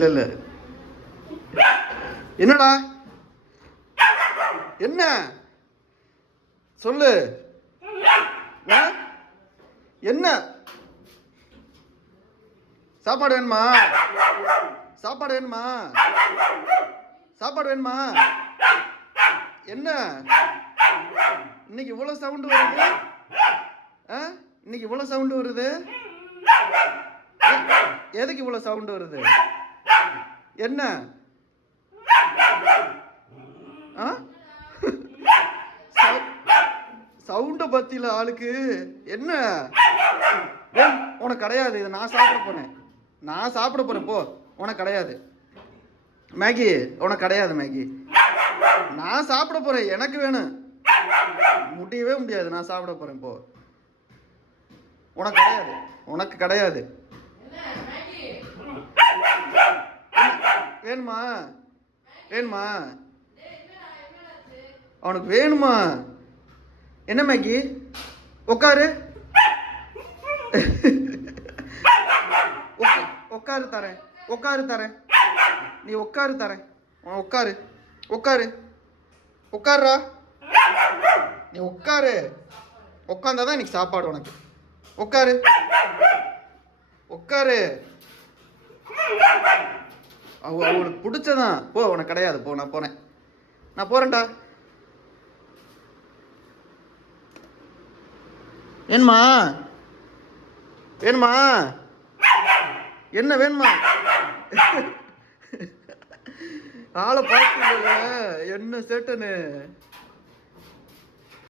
இல்லை இல்லை. என்னடா என்ன சொல்லு. என்ன சாப்பாடு வேணுமா? சாப்பாடு வேணுமா? சாப்பாடு வேணுமா? என்ன இன்னைக்கு இவ்வளோ சவுண்டு வருது? இன்னைக்கு இவ்வளோ சவுண்டு வருது? எதுக்கு இவ்வளோ சவுண்டு வருது? என்ன சவுண்டை பத்தியில ஆளுக்கு என்ன உனக்கு கிடையாது. இதை நான் சாப்பிட போறேன். நான் சாப்பிட போறேன். போ, உனக்கு கிடையாது மேகி. உனக்கு கிடையாது மேகி. நான் சாப்பிட போறேன். எனக்கு வேணும். முடியவே முடியாது. நான் சாப்பிட போறேன். போ, உனக்கு கிடையாது. உனக்கு கிடையாது. வேணுமா? வேணுமா? அவனுக்கு வேணுமா? என்ன மேகி? உட்காரு. உட்காரு தரேன். உட்காரு தரேன். நீ உட்காரு தரேன். உட்காரு. உட்காரு. உட்காருடா. நீ உட்காரு. உட்காந்தாதான் இன்னைக்கு சாப்பாடு உனக்கு. உட்காரு. உட்காரு. அவளுக்கு பிடிச்சதான். போ, உனக்கு கிடையாது. போ, நான் போறேன். நான் போறேன்டா. வேணுமா? வேணுமா? என்ன வேணுமா? ஆளை பார்த்து என்ன சேட்டனு?